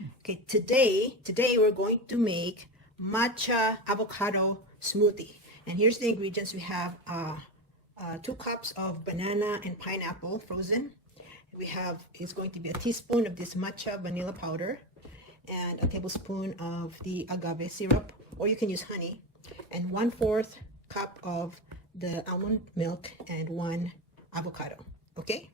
Okay, today we're going to make matcha avocado smoothie. And here's the ingredients. We have 2 cups of banana and pineapple frozen. It's going to be a teaspoon of this matcha vanilla powder and a tablespoon of the agave syrup, or you can use honey, and 1/4 cup of the almond milk and 1 avocado. Okay?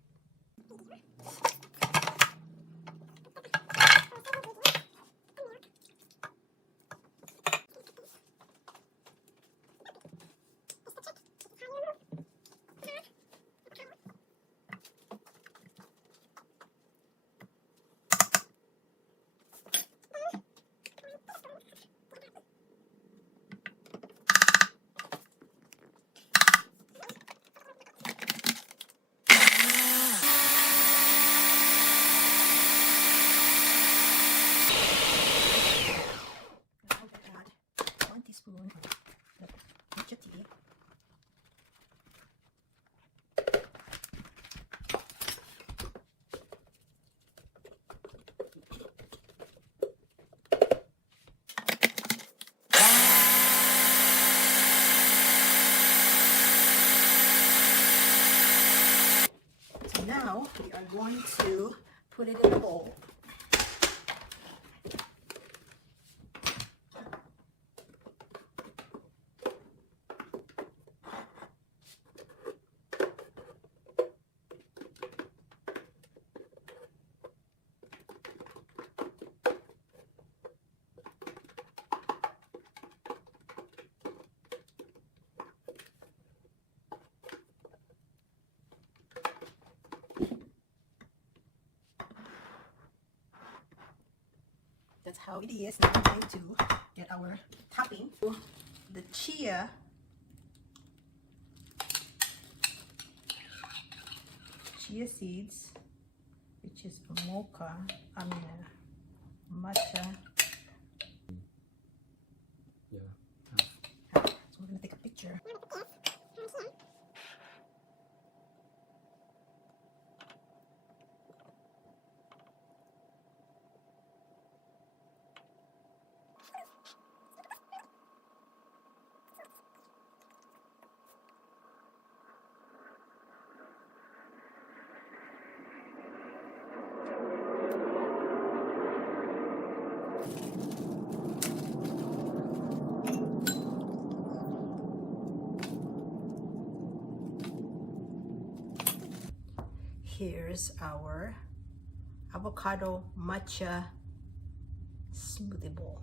Add 1 teaspoon of matcha tea. So now we are going to put it in a bowl. That's how it is. Now we're going to get our topping. The chia seeds, which is matcha. Yeah. So we're gonna take a picture. Here's our avocado matcha smoothie bowl.